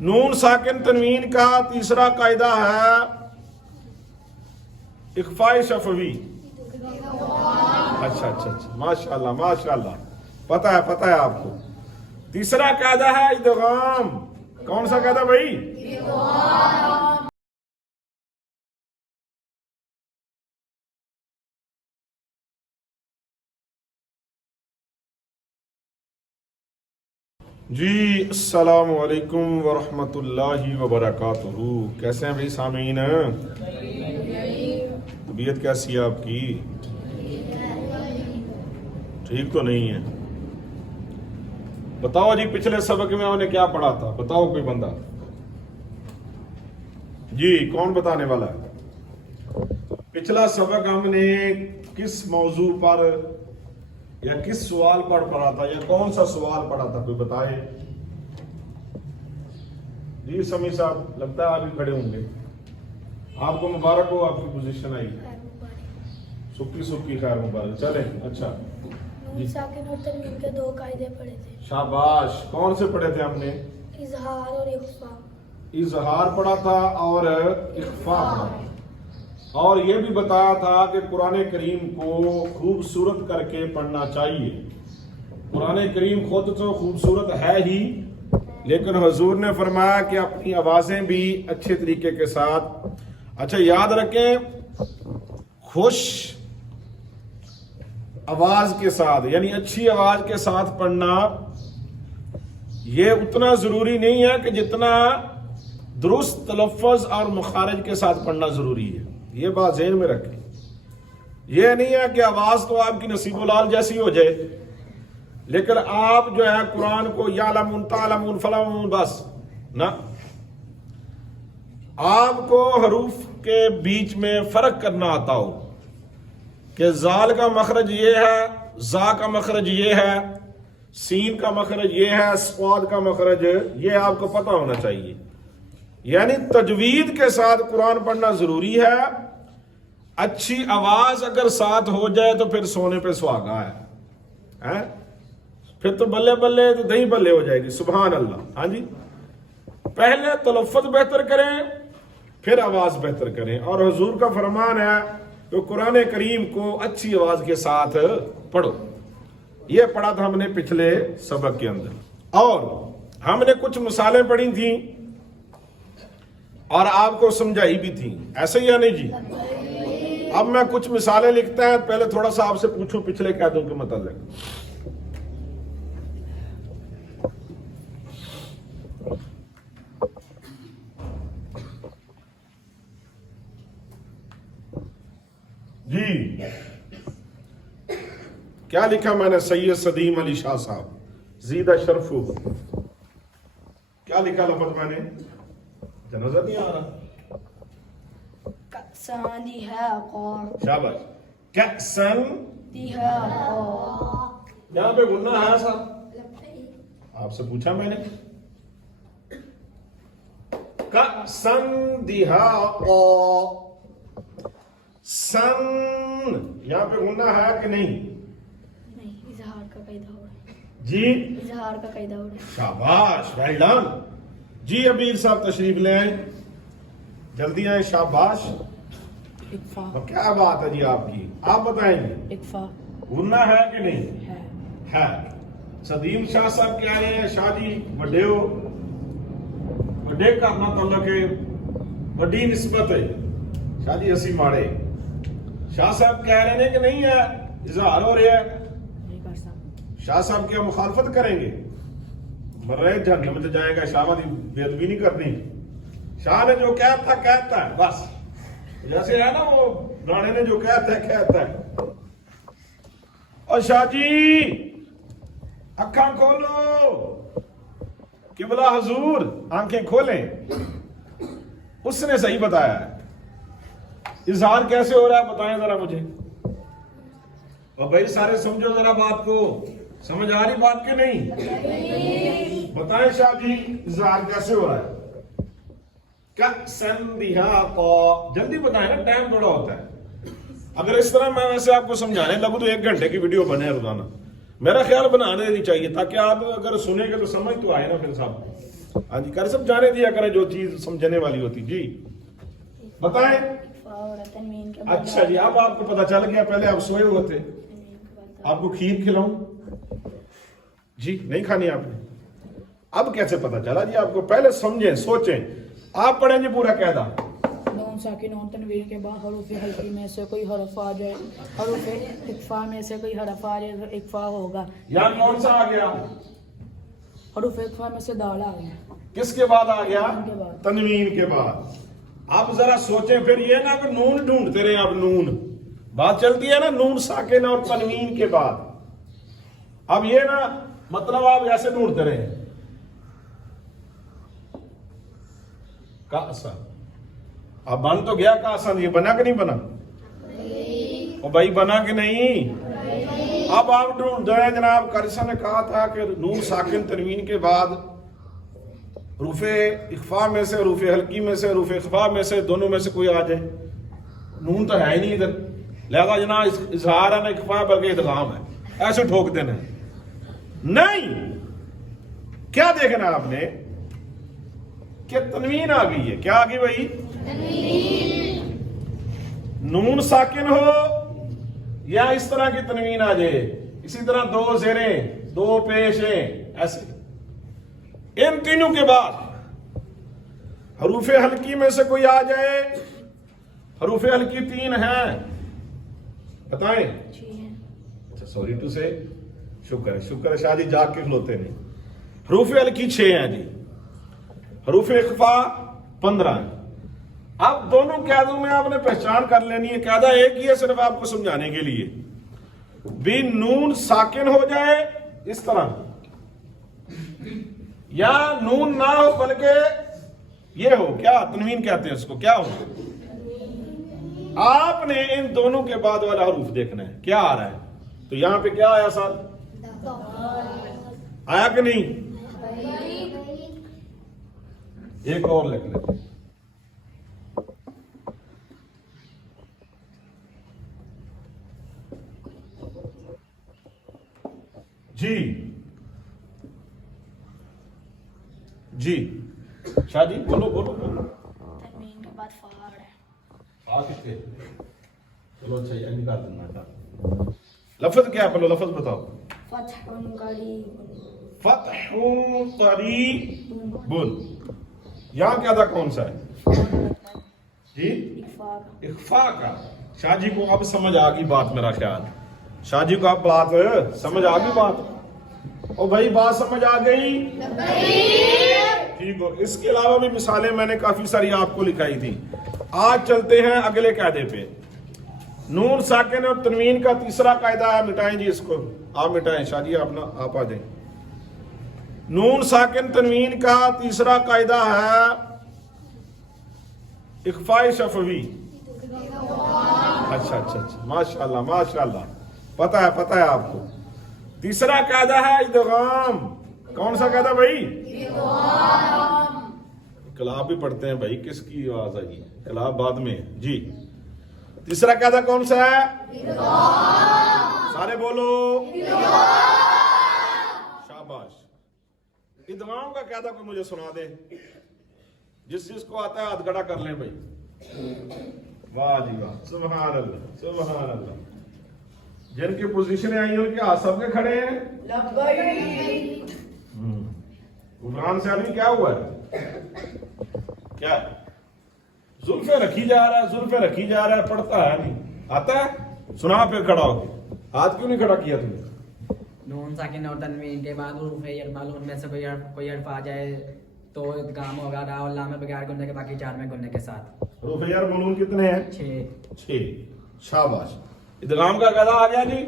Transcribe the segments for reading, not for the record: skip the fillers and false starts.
नून साकिन तनवीन का तीसरा कायदा है इख्फाए शफवी। अच्छा अच्छा अच्छा, माशाल्लाह माशाल्लाह, पता है आपको। तीसरा कायदा है इदगाम। कौन सा कायदा भाई? जी अस्सलाम वालेकुम वरहमतुल्लाहि वबरकातुहू। कैसे हैं भाई सामीन? तबीयत कैसी है आपकी? ठीक तो नहीं है? बताओ जी, पिछले सबक में हमने क्या पढ़ा था? बताओ कोई बंदा जी, कौन बताने वाला है? पिछला सबक हमने किस मौजू पर या किस सवाल पर पढ़ा था, या कौन सा सवाल पढ़ा था? कोई बताए जी। समी साहब, लगता है आप ही खड़े होंगे। आपको मुबारक हो, आपकी पोजीशन आई। सुक्की सुक्की खैर मुबारक। चले अच्छा नून साकिन और तनवीन के दो कायदे पढ़े थे। शाबाश। कौन से पढ़े थे हमने? इजहार और इख्फा। इजहार पढ़ा था और इख्फा पढ़ा था, और ये भी बताया था कि कुरान करीम को खूबसूरत करके पढ़ना चाहिए। कुरान करीम खुद तो खूबसूरत है ही, लेकिन हुजूर ने फरमाया कि अपनी आवाजें भी अच्छे तरीके के साथ। अच्छा याद रखें, खुश आवाज के साथ यानी अच्छी आवाज के साथ पढ़ना ये उतना जरूरी नहीं है कि जितना दुरुस्त तलफ़्फ़ुज़ और मुखारज के साथ पढ़ना जरूरी है। ये बात ज़हन में रखें। ये नहीं है कि आवाज तो आपकी नसीबुलाल जैसी हो जाए, लेकिन आप जो है कुरान को यालमून तालमून फलामून बस ना, आपको हरूफ के बीच में फर्क करना आता हो कि जाल का मखरज ये है, जा का मखरज ये है, सीन का मखरज ये है, स्वाद का मखरज ये आपको पता होना चाहिए। यानी तजवीद के साथ कुरान पढ़ना जरूरी है। अच्छी आवाज अगर साथ हो जाए तो फिर सोने पे सुहागा है? फिर तो बल्ले बल्ले तो दही बल्ले हो जाएगी। सुभान अल्लाह। हाँ जी, पहले तलफ़्फ़ुज़ बेहतर करें, फिर आवाज बेहतर करें। और हुजूर का फरमान है कि कुरान करीम को अच्छी आवाज के साथ पढ़ो। यह पढ़ा था हमने पिछले सबक के अंदर, और हमने कुछ मिसालें पढ़ी थी और आपको समझाई भी थी, ऐसे ही या नहीं जी? अब मैं कुछ मिसालें लिखता है, पहले थोड़ा सा आपसे पूछूं पिछले कायदों के मतलब। जी क्या लिखा मैंने? सैयद सदीम अली शाह साहब जीदा शरफू, क्या लिखा लफ्ज मैंने? नजर नहीं आ रहा। शाबाश। कैसन यहाँ पे गुन्ना है साहब? आपसे पूछा मैंने। सन यहाँ पे गुन्ना है कि नहीं? इजहार का कायदा हो रहा है जी, इजहार का कायदा हो रहा है। शाबाश, वेल डन जी। अबीर साहब तशरीफ ले आए, जल्दी आए। शाबाश। तो क्या बात है जी आपकी? आप बताएंगे गुन्ना है कि नहीं? है। सदीम शाह साहब क्या है? शाह जी वड्डे हो, वड्डे करना तल्लक है, वड्डी निस्बत है। शाह जी असी माड़े। शाह साहब कह रहे हैं कि नहीं है, इजहार हो रहा है। शाह साहब क्या मुखालफत करेंगे? मर रहे जहन्नम में जाएगा। शाह की बेदबी नहीं करनी। शाह ने जो कहता है बस, जैसे है ना वो गाने ने जो कहता है। और शाह जी अखा खोलो, किबला हुजूर आंखें खोलें। उसने सही बताया है। इजहार कैसे हो रहा है बताएं जरा मुझे। और भाई सारे समझो जरा बात को, समझ आ रही बात के नहीं? बताएं शाह जी इजहार कैसे हो रहा है? जल्दी बताएं ना, टाइम थोड़ा होता है। अगर इस तरह मैं वैसे आपको समझाने लगूं तो 1 घंटे की वीडियो बने रोजाना। मेरा ख्याल बनाने देनी चाहिए ताकि आप अगर सुनेंगे तो समझ तो आए ना फिर साहब। हाँ जी, कर सब जाने दिया करें जो चीज समझने वाली होती। जी बताएं। इक्फा और तनवीन के बाद अच्छा जी, अब आपको पता चल गया। पहले आप सोए हुए थे, तनवीन के बाद आपको खीर खिलाऊं? जी नहीं खानी आपने? अब कैसे पता चला जी आपको? पहले समझें, सोचें। आप पढ़ें जी पूरा कायदा। नून साकिन और तनवीन के बाद हरूफ हल्की में से कोई हरफ आ जाए, हरूफ इक्फा में से कोई हरफ आ जाए तो इक्फा होगा। यहाँ कौन सा आ गया? हरूफ इक्फा में से दाल आ गया। किसके बाद आ गया? तनवीन के बाद। तनवीन के बाद। अब जरा सोचें फिर, ये ना कि नून ढूंढते रहे। अब नून बात चलती है ना, नून साकिन और तनवीन के बाद। अब ये ना मतलब आप ऐसे ढूंढते रहे कासा। अब बन तो गया कासा, ये बना कि नहीं बना? ओ भाई बना कि नहीं? अब आप ढूंढ रहे हैं जनाब। कारिसा ने कहा था कि नून साकिन तनवीन के बाद रूफे इख्फा में से, रूफे हल्की में से, रूफे इख्फा में से, दोनों में से कोई आ जाए। नून तो है ही नहीं इधर, लिहाजा जनाब इजहार है ना इख्फा बल्कि इदगाम है। ऐसे ठोक देना नहीं। क्या देखना आपने कि तनवीन आ गई है। क्या आ गई भाई? नून साकिन हो या इस तरह की तनवीन आ जाए, इसी तरह दो जेरें, दो पेशें, ऐसे इन तीनों के बाद हरूफे हल्की में से कोई आ जाए। हरूफे हल्की 3 हैं, बताएं। अच्छा सॉरी टू से, शुक्र है, शुक्र है शादी जाग के खलोते नहीं। हरूफे हल्की 6 हैं जी, हरूफे इख्फा 15 हैं। अब दोनों कायदों में आपने पहचान कर लेनी है। कायदा एक ही है सिर्फ आपको समझाने के लिए, भी नून साकिन हो जाए इस तरह, या नून ना हो बल्कि ये हो, क्या तनवीन कहते हैं इसको, क्या हो। आपने इन दोनों के बाद वाला हरूफ देखना है क्या आ रहा है। तो यहां पे क्या आया साथ? आया कि नहीं? एक और लिख लेते हैं। जी जी शाह जी बोलो बोलो बोलो। तनवीन के बाद फाड़ है। आ कितने? चलो अच्छा ये निकाल देना था। लफ्ज क्या है पहले लफ्ज बताओ। फतहुन करीबुन। फतहुन करीबुन। यहां क्या था, कौन सा है जी? इक्फा का। इख्फा का। शाह जी को अब समझ आ गई बात, मेरा ख्याल शाह जी को अब बात समझ आ गई बात। ओ भाई बात समझ आ गई? ठीक हो। इसके अलावा भी मिसालें मैंने काफी सारी आपको लिखाई थी। आज चलते हैं अगले कायदे पे। नून साकिन और तनवीन का तीसरा कायदा है, मिटाएं जी इसको, आप मिटाएं शाह जी, आप ना आप आ जाए। नून साकिन तनवीन का तीसरा कायदा है इख्फाए शफवी। अच्छा अच्छा अच्छा, माशाल्लाह माशाल्लाह, पता है आपको। तीसरा कायदा है इदगाम। कौन सा कायदा भाई? कलाब भी पढ़ते हैं भाई, किसकी आवाज आई? कलाब बाद में जी। तीसरा कायदा कौन सा है? सारे बोलो। शाबाश। इदगाम का कायदा कोई मुझे सुना दे, जिसको आता है हाथ खड़ा कर लें भाई। वाह जी वाह, सुभान अल्लाह सुभान अल्लाह। जिनकी पोजीशन आई उनके हाथ सबके खड़े हैं। गुफरान से अभी क्या हुआ है? क्या जुल्फे रखी जा रहा है, जुल्फे रखी जा रहा है, पढ़ता है नहीं, आता है सुना फिर खड़ा होके। हाथ क्यों नहीं खड़ा किया तुमने? नून साकिन और तनवीन के बाद हुरूफ यरमल, उनमें से कोई हर्फ आ जाए तो गाम होगा। रा और लाम में बगैर गुनने के, बाकी 4 में गुनने के साथ। हरूफ यर मलून कितने हैं? 6। शाबाश। इदगाम का कायदा आ गया जी।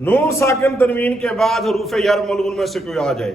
नून साकिन तनवीन के बाद हरूफ यर मलून में से कोई आ जाए।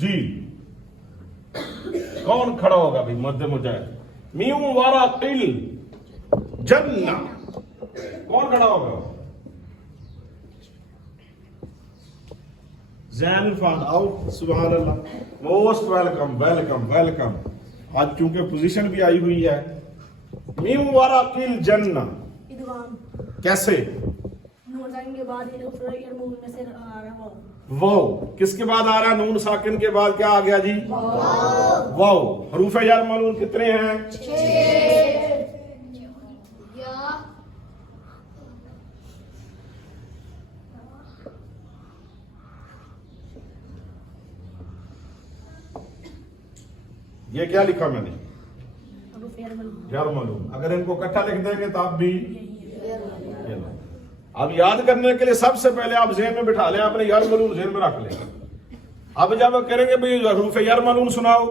जी कौन खड़ा होगा भाई मध्य मुजाहिद मीम वारा किल जन्ना कौन खड़ा होगा जैन फाद आओ सुभान अल्लाह मोस्ट वेलकम वेलकम वेलकम आज चूंकि पोजीशन भी आई हुई है मीम वारा किल जन्ना इदगाम कैसे नून साकिन के बाद ये मुंह में से आ रहा है वो किसके बाद आ रहा है नून साकिन के बाद क्या आ गया जी वाव हरूफ यार मालूम कितने हैं 6 ये क्या लिखा मैंने यार मालूम अगर इनको इकट्ठा लिख देंगे तो आप भी ये लो। अब याद करने के लिए सबसे पहले आप ज़हन में बिठा लें अपने यार मालूम ज़हन में रख लें अब जब करेंगे भाई हरूफ यार मालूम सुनाओ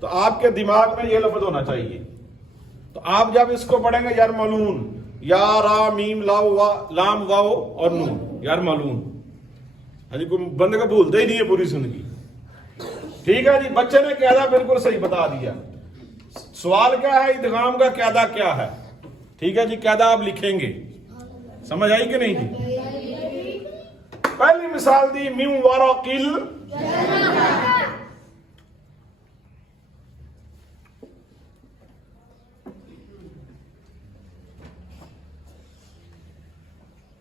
तो आपके दिमाग में ये लफ्ज होना चाहिए तो आप जब इसको पढ़ेंगे यार मालूम या रा मीम लाम वाओ और नून यार मालूम अजी कोई बंदे का भूलता ही नहीं है पूरी जिंदगी ठीक है जी बच्चे ने कायदा बिल्कुल सही बता दिया सवाल क्या है इदगाम का कायदा क्या है ठीक है जी कायदा आप लिखेंगे समझ आई कि नहीं जी पहली मिसाल दी मीम वारा किल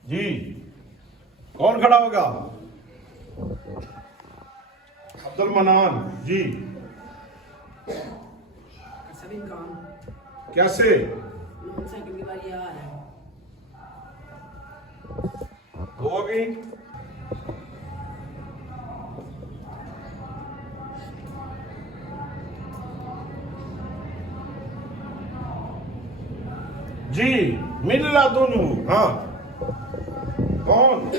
जी कौन खड़ा होगा अब्दुल मनान जी सभी काम कैसे सेकंड की बारी आ रहा है हो गई जी मिल्ला दोनों हाँ कौन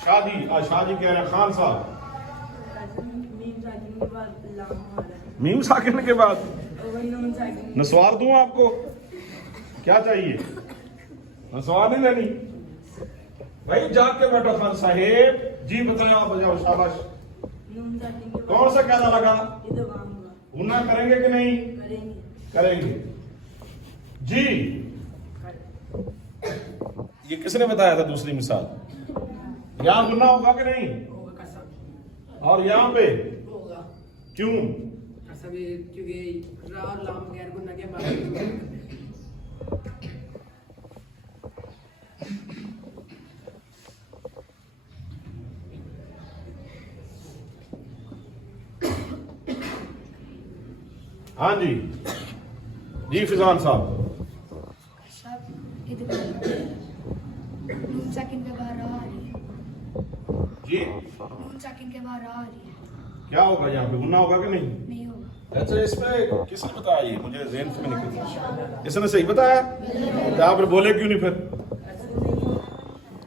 शादी कह रहे हैं खान साहब मीम साकिन के बाद नस्वार दूं आपको क्या चाहिए नस्वार नहीं लेनी भाई जाग के बैठो खान साहेब जी बताओ आप बजाओ शाबाश कौन सा कहना लगा गुना करेंगे कि नहीं करेंगे जी ये किसने बताया था दूसरी मिसाल यहां गुना होगा कि नहीं और यहाँ पे होगा क्यों सभी क्योंकि रा और लाम गैर गुना के बाद हाँ जी जी फिजान साहब नून साकिन के बाद रा आ रही है जी नून साकिन के बाद रा आ रही है क्या होगा यहाँ पे गुना होगा कि नहीं नहीं होगा अच्छा इसमें किसने बताया ये मुझे ज़हन से निकल गया इसने सही बताया तो आप बोले क्यों नहीं फिर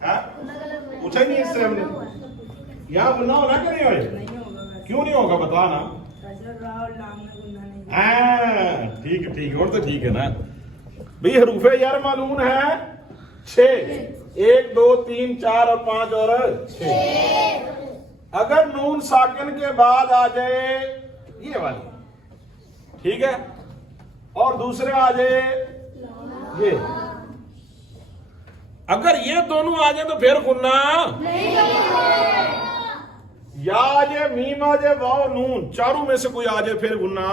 हाँ? पूछा ही नहीं इससे हमने यहाँ गुना होना कि नहीं होए नहीं होगा क्यों नहीं होगा बताना रा और लाम में गुना नहीं हाँ, ठीक है और तो ठीक है ना भाई हरूफे यार मालूम है 6 1 2 3 4 और 5 और 6 अगर नून साकिन के बाद आ जाए ये वाली ठीक है और दूसरे आ जाए ये अगर ये दोनों आ जाए तो फिर गुन्ना या आ जाए मीम आ जाए वाओ नून चारों में से कोई आ जाए फिर गुन्ना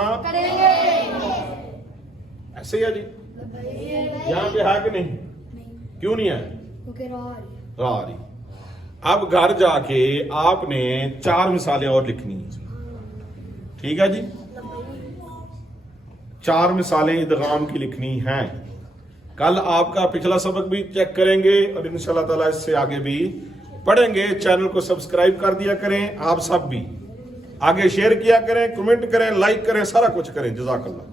ऐसे ही है जी यहाँ पे है कि नहीं क्यों नहीं है क्योंकि रा आ रही है रा रही अब घर जाके आपने 4 मिसालें और लिखनी है ठीक है जी 4 मिसालें इदगाम की लिखनी हैं कल आपका पिछला सबक भी चेक करेंगे और इंशाल्लाह ताला इससे आगे भी पढ़ेंगे चैनल को सब्सक्राइब कर दिया करें आप सब भी आगे शेयर किया करें कमेंट करें लाइक करें सारा कुछ करें जज़ाकल्लाह।